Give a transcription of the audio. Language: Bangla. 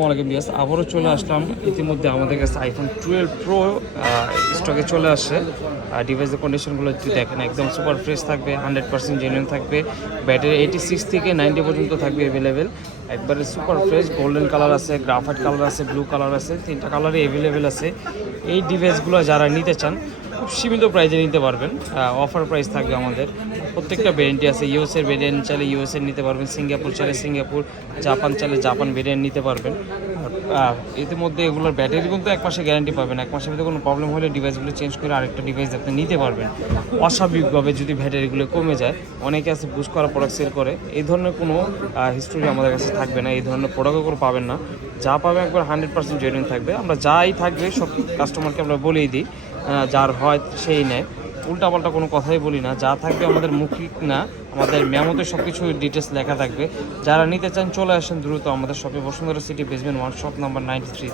আসসালামু আলাইকুম বিয়াস, আবারও চলে আসলাম। ইতিমধ্যে আমাদের কাছে আইফোন 12 প্রো স্টকে চলে আসে। ডিভাইসের কন্ডিশনগুলো যদি দেখেন একদম সুপার ফ্রেশ থাকবে, 100% জেনুইন থাকবে। ব্যাটারি 86 থেকে 90 পর্যন্ত থাকবে অ্যাভেলেবেল। একবারে সুপার ফ্রেশ, গোল্ডেন কালার আছে, গ্রাফাইট কালার আছে, ব্লু কালার আছে, তিনটা কালারই অ্যাভেলেবেল আছে। এই ডিভাইসগুলো যারা নিতে চান খুব সীমিত প্রাইজে নিতে পারবেন। অফার প্রাইস থাকবে আমাদের। প্রত্যেকটা ভেরিয়েন্টই আছে। ইউএসের ভেরিয়েন্ট চাইলে ইউএসএর নিতে পারবেন, সিঙ্গাপুর চাইলে সিঙ্গাপুর, জাপান চাইলে জাপান ভেরিয়েন্ট নিতে পারবেন। আর ইতিমধ্যে এগুলোর ব্যাটারি কিন্তু 1 মাসে গ্যারান্টি পাবেন। 1 মাসের ভিতরে কোনো প্রবলেম হলে ডিভাইসগুলো চেঞ্জ করে আরেকটা ডিভাইস আপনি নিতে পারবেন। অস্বাভাবিকভাবে যদি ব্যাটারিগুলো কমে যায়, অনেকে আছে বুশ করা প্রোডাক্ট সেল করে, এই ধরনের কোনো হিস্টোরি আমাদের কাছে থাকবে না। এই ধরনের প্রোডাক্টও কোনো পাবেন না। যা পাবে একবার 100% জেনুইন থাকবে। আমরা যাই থাকবে সব কাস্টমারকে আমরা বলেই দিই, যার হয় সেই নেয়। উল্টাপাল্টা কোনো কথাই বলি না। যা থাকবে আমাদের মৌখিক না, আমাদের মেমোতে সব কিছু ডিটেলস লেখা থাকবে। যারা নিতে চান চলে আসেন দ্রুত আমাদের শপে, Bashundhara city basement 1 shop number 93।